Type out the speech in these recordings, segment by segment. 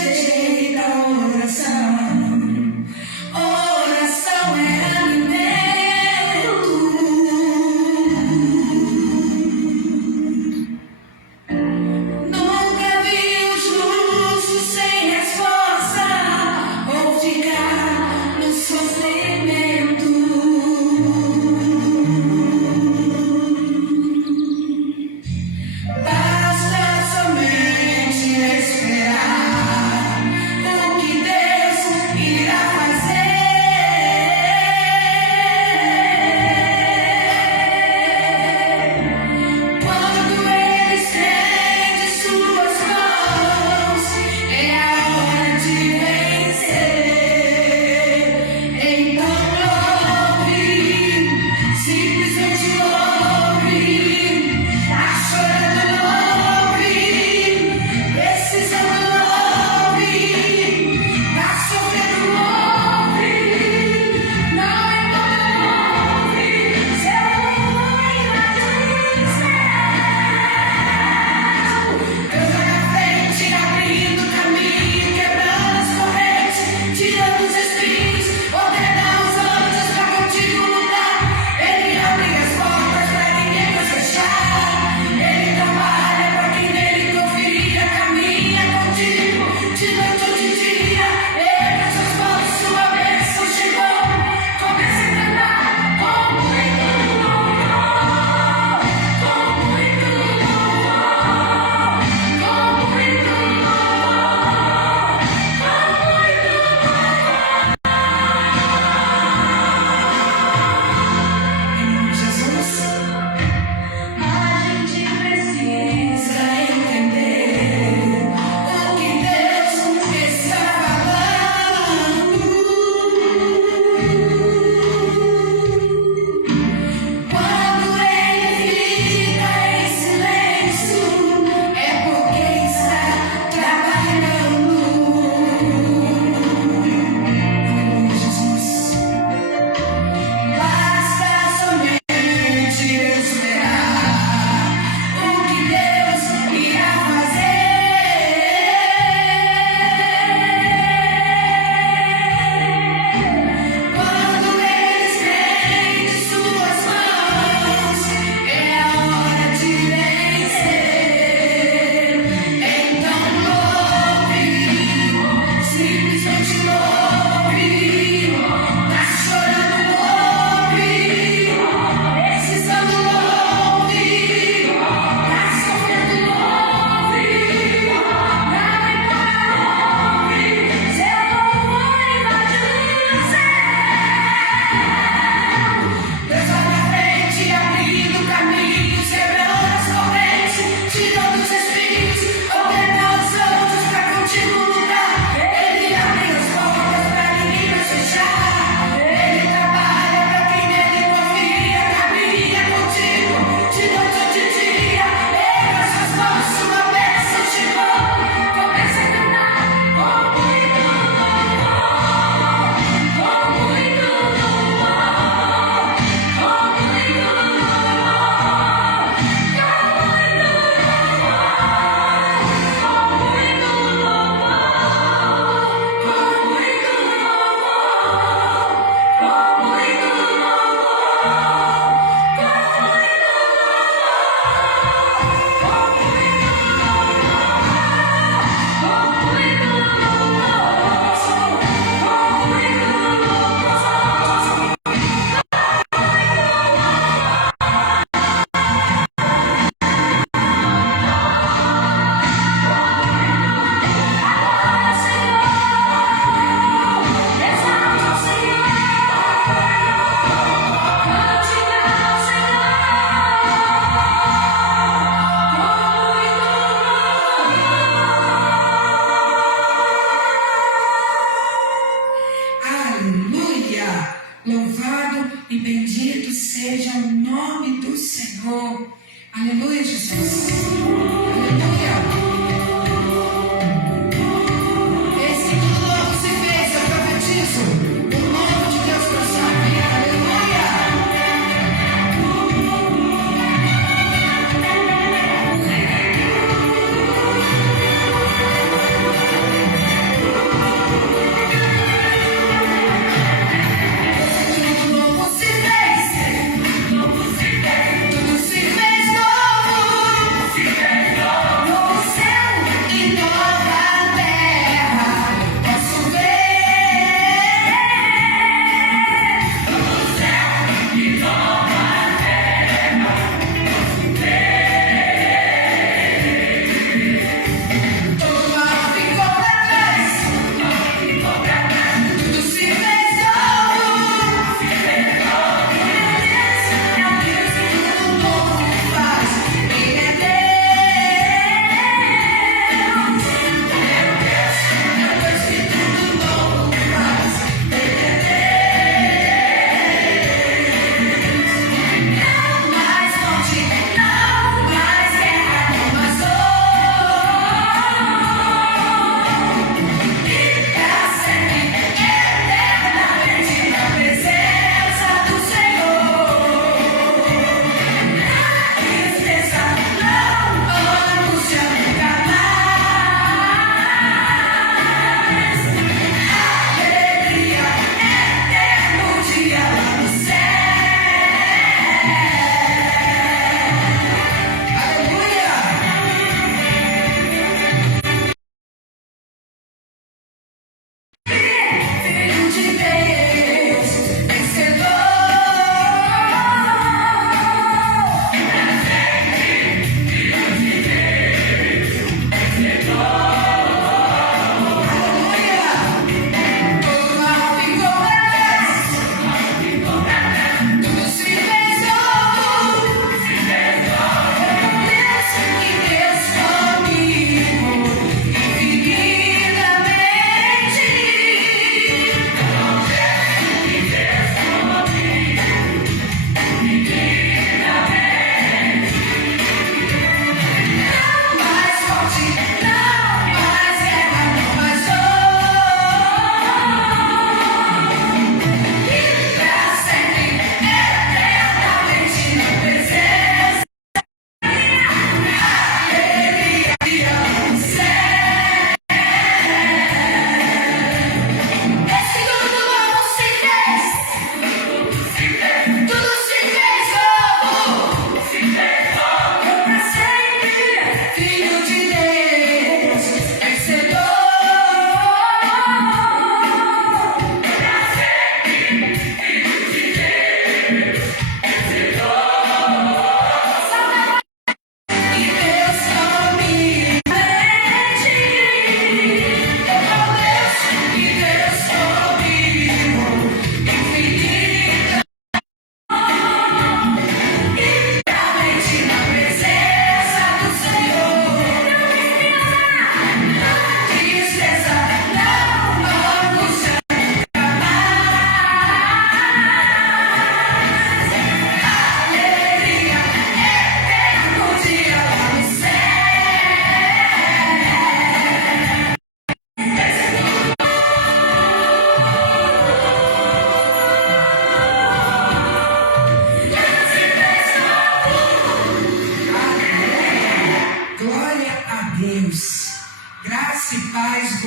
rejeita a oração. Oração é alimento. Nunca vi um justo sem resposta ou ficar no sofrimento. Basta somente esperar.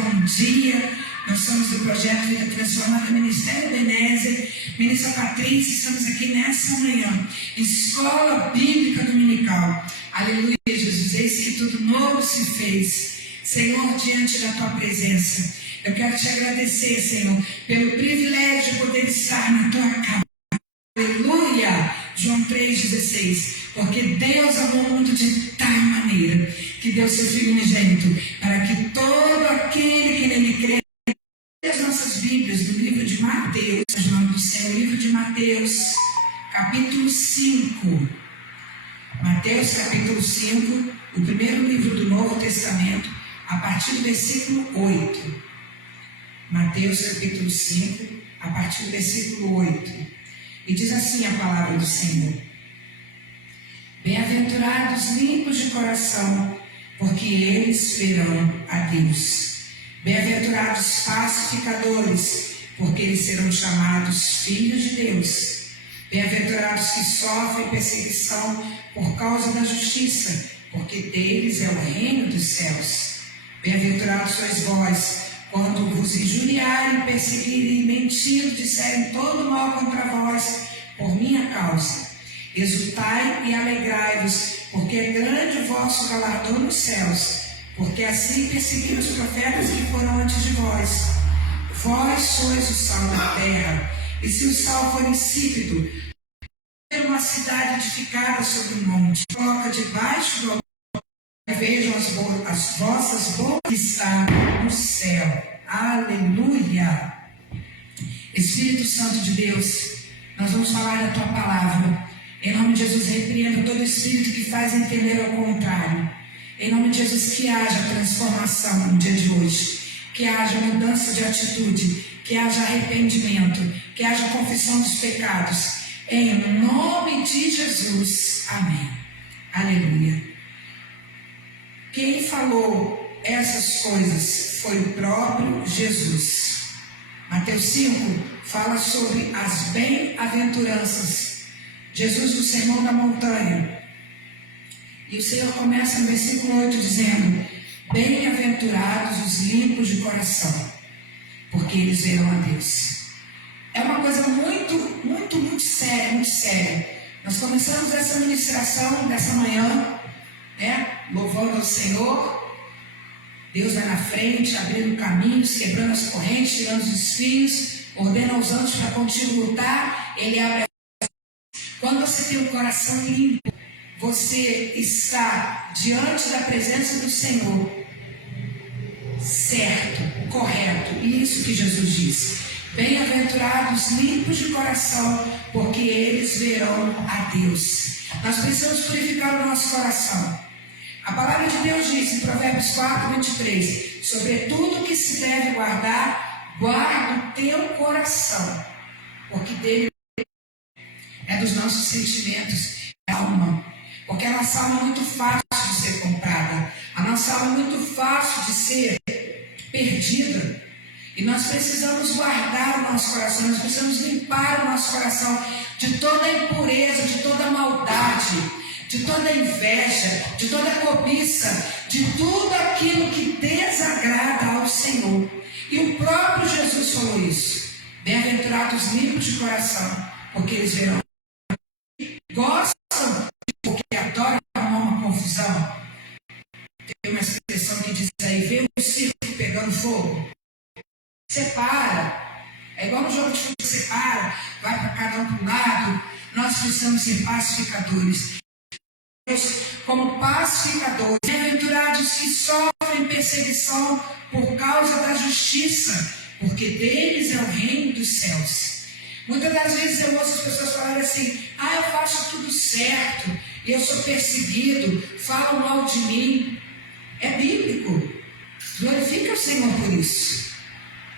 bom dia. Nós somos do Projeto Vida Transformada, Ministério Ebenezer, Ministra Patrícia, estamos aqui nessa manhã, Escola Bíblica Dominical. Aleluia, Jesus, eis que tudo novo se fez. Senhor, diante da Tua presença, eu quero Te agradecer, Senhor, pelo privilégio de poder estar na Tua casa. Aleluia, João 3,16, porque Deus amou o mundo de tal maneira que deu seu Filho unigênito, para que todo aquele que nele crê. As nossas Bíblias do livro de Mateus, o livro de Mateus, capítulo 5. Mateus, capítulo 5, o primeiro livro do Novo Testamento, a partir do versículo 8. Mateus, capítulo 5, a partir do versículo 8. E diz assim a palavra do Senhor: Bem-aventurados limpos de coração, porque eles verão a Deus. Bem-aventurados pacificadores, porque eles serão chamados filhos de Deus. Bem-aventurados que sofrem perseguição por causa da justiça, porque deles é o reino dos céus. Bem-aventurados sois vós, quando vos injuriarem, perseguirem e mentindo, disserem todo mal contra vós, por minha causa. Exultai e alegrai-vos, porque é grande o vosso galardão nos céus, porque assim perseguiram os profetas que foram antes de vós. Vós sois o sal da terra, e se o sal for insípido, uma cidade edificada sobre um monte, coloca debaixo do altar, e vejam as vossas bocas que está no céu. Aleluia! Espírito Santo de Deus, nós vamos falar da Tua palavra. Em nome de Jesus, repreendo todo espírito que faz entender ao contrário. Em nome de Jesus, que haja transformação no dia de hoje, que haja mudança de atitude, que haja arrependimento, que haja confissão dos pecados. Em nome de Jesus. Amém. Aleluia. Quem falou essas coisas foi o próprio Jesus. Mateus 5 fala sobre as bem-aventuranças. Jesus no Sermão da Montanha. E o Senhor começa no versículo 8 dizendo: Bem-aventurados os limpos de coração, porque eles verão a Deus. É uma coisa muito séria, muito séria. Nós começamos essa ministração dessa manhã, louvando ao Senhor. Deus vai na frente, abrindo caminhos, quebrando as correntes, tirando os espinhos, ordena aos anjos para contigo lutar. Ele abre. Quando você tem um coração limpo, você está diante da presença do Senhor, certo, correto. Isso que Jesus disse: Bem-aventurados limpos de coração, porque eles verão a Deus. Nós precisamos purificar o nosso coração. A palavra de Deus diz em Provérbios 4, 23: Sobretudo que se deve guardar, guarda o teu coração, porque dele é dos nossos sentimentos, é a alma. Porque a nossa alma é muito fácil de ser comprada. A nossa alma é muito fácil de ser perdida. E nós precisamos guardar o nosso coração. Nós precisamos limpar o nosso coração de toda impureza, de toda maldade, de toda inveja, de toda cobiça, de tudo aquilo que desagrada ao Senhor. E o próprio Jesus falou isso: Bem-aventurados limpos de coração, porque eles verão. Gostam porque adoram arrumar uma confusão. Tem uma expressão que diz aí: vê o circo pegando fogo. Separa. É igual no jogo de futebol, separa, vai para cada um para um lado. Nós precisamos ser pacificadores. Como pacificadores, bem-aventurados que sofrem perseguição por causa da justiça, porque deles é o reino dos céus. Muitas das vezes eu ouço as pessoas falarem assim: eu faço tudo certo, eu sou perseguido, falam mal de mim. É bíblico. Glorifica o Senhor por isso.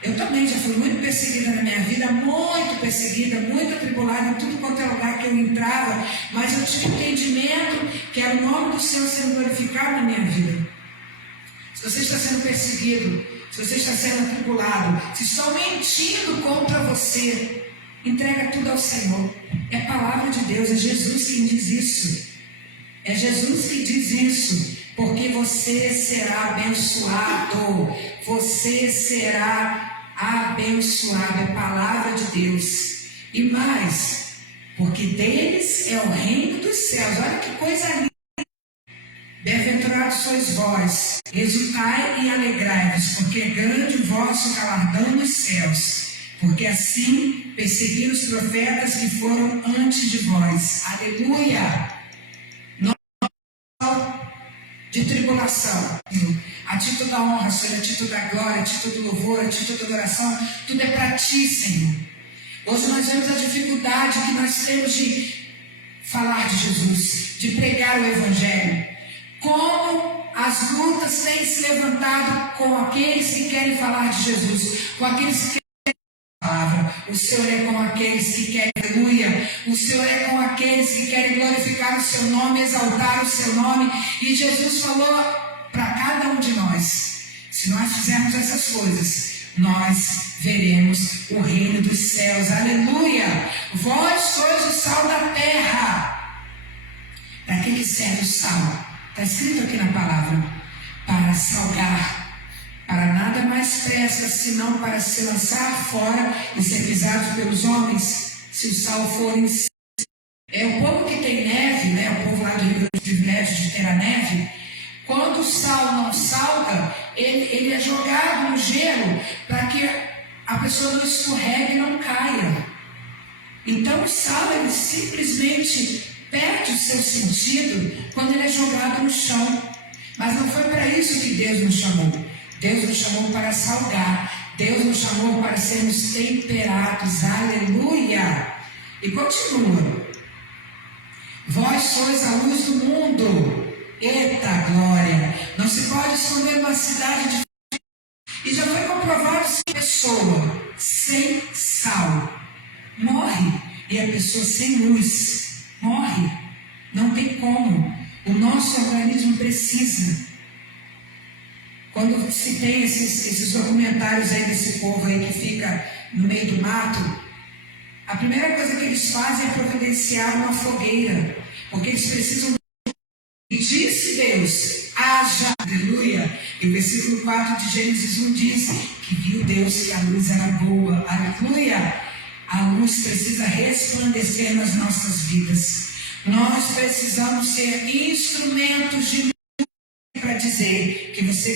Eu também já fui muito perseguida na minha vida, muito perseguida, muito atribulada em tudo quanto é lugar que eu entrava, mas eu tive entendimento que era o nome do Senhor sendo glorificado na minha vida. Se você está sendo perseguido, se você está sendo atribulado, se estão mentindo contra você, entrega tudo ao Senhor. É a palavra de Deus, é Jesus quem diz isso. É Jesus que diz isso. porque você será abençoado. Você será abençoado. É palavra de Deus. E mais, porque deles é o reino dos céus. Olha que coisa linda. Bem-aventurados sois vós, exultai e alegrai-vos, porque é grande o vosso galardão nos céus. Porque assim perseguiram os profetas que foram antes de vós. Aleluia! De tribulação, a título da honra, Senhor, a título da glória, a título do louvor, a título da adoração, tudo é para ti, Senhor. Hoje nós vemos a dificuldade que nós temos de falar de Jesus, de pregar o Evangelho. Como as lutas têm se levantado com aqueles que querem falar de Jesus, com aqueles que querem a palavra. O Senhor é com aqueles que querem, aleluia. O Senhor é com aqueles que querem glorificar o seu nome, exaltar o seu nome. E Jesus falou para cada um de nós: se nós fizermos essas coisas, nós veremos o reino dos céus. Aleluia! Vós sois o sal da terra. Para que serve o sal? Está escrito aqui na palavra: para salgar, para nada mais presta senão para se lançar fora e ser pisado pelos homens, se o sal for em si. É o povo que tem neve, né? O povo lá do Rio de privilégio de ter a neve. Quando o sal não salga, ele é jogado no gelo para que a pessoa não escorregue e não caia. Então o sal, ele simplesmente perde o seu sentido quando ele é jogado no chão. Mas não foi para isso que Deus nos chamou. Deus nos chamou para salgar. Deus nos chamou para sermos temperados. Aleluia! E continua: vós sois a luz do mundo. Eita glória! Não se pode esconder uma cidade de... E já foi comprovado que a pessoa sem sal morre, e a pessoa sem luz morre. Não tem como. O nosso organismo precisa. Quando se tem esses documentários aí desse povo aí que fica no meio do mato, a primeira coisa que eles fazem é providenciar uma fogueira, porque eles precisam. E disse Deus: haja, aleluia. E o versículo 4 de Gênesis 1 diz que viu Deus que a luz era boa, aleluia. A luz precisa resplandecer nas nossas vidas. Nós precisamos ser instrumentos de luz para dizer que você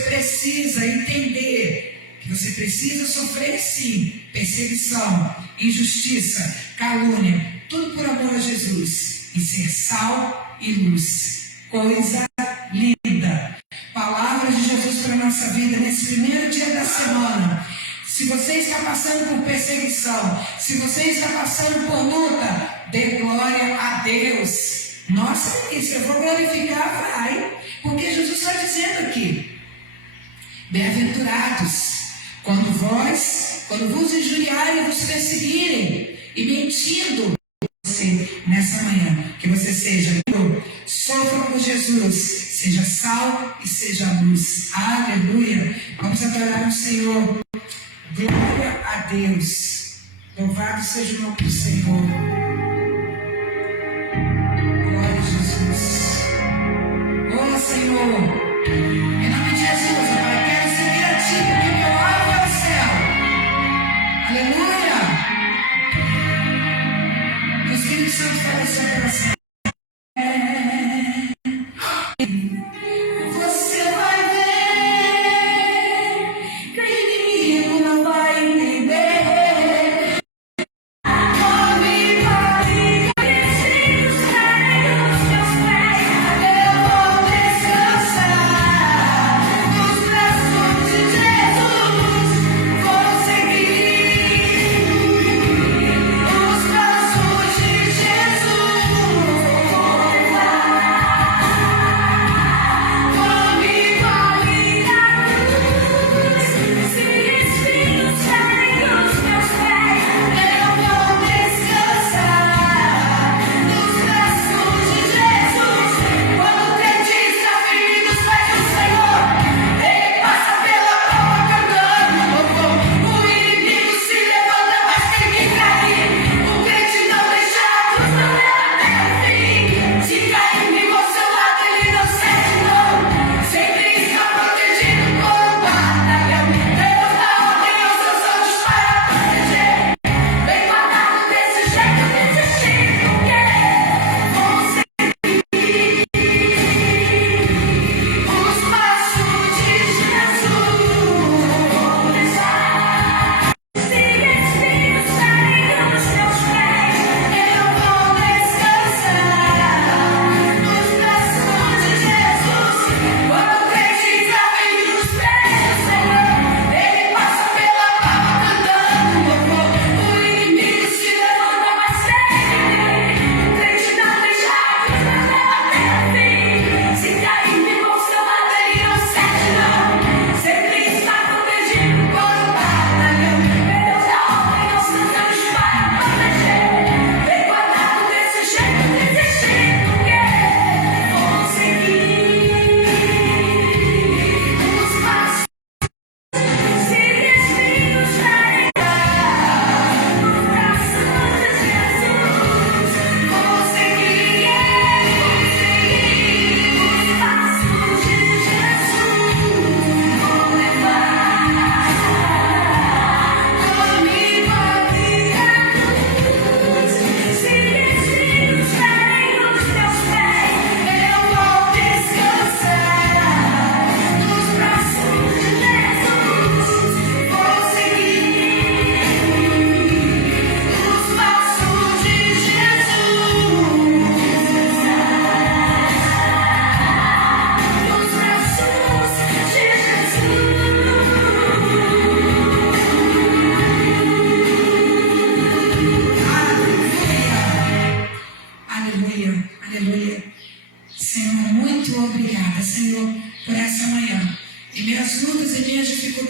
precisa entender, que você precisa sofrer sim perseguição, injustiça, calúnia, tudo por amor a Jesus, e ser sal e luz. Coisa linda. Palavras de Jesus para a nossa vida nesse primeiro dia da semana. Se você está passando por perseguição, se você está passando por luta, dê glória a Deus. Nossa, isso eu vou glorificar, vai. Porque Jesus está dizendo aqui: bem-aventurados, quando vos injuriarem e vos perseguirem, e mentindo você nessa manhã, que você seja sofra por Jesus, seja sal e seja luz. Aleluia. Vamos adorar o Senhor. Glória a Deus. Louvado seja o nome do Senhor. Glória a Jesus. Ora, Senhor, em nome de Jesus, Pai, quero seguir a Ti, porque meu alvo é o céu. Aleluia. Que o Espírito Santo fale o seu coração. Você vai ver que o inimigo não vai entender. Come, vai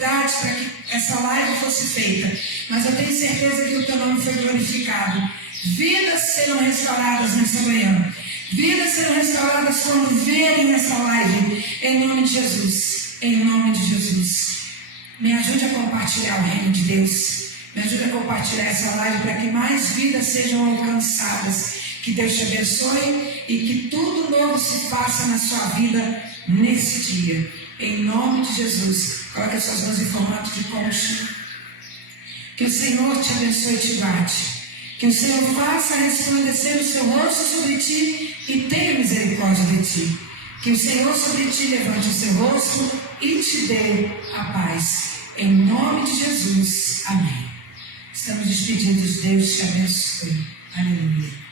autoridade para que essa live fosse feita, mas eu tenho certeza que o teu nome foi glorificado. Vidas serão restauradas nessa manhã. Vidas serão restauradas quando verem essa live. Em nome de Jesus. Em nome de Jesus. Me ajude a compartilhar o reino de Deus. Me ajude a compartilhar essa live para que mais vidas sejam alcançadas. Que Deus te abençoe e que tudo novo se faça na sua vida nesse dia. Em nome de Jesus. Coloque as suas mãos em formato de concha. Que o Senhor te abençoe e te guarde. Que o Senhor faça resplandecer o seu rosto sobre ti e tenha misericórdia de ti. Que o Senhor sobre ti levante o seu rosto e te dê a paz. Em nome de Jesus. Amém. Estamos despedidos. Deus te abençoe. Aleluia.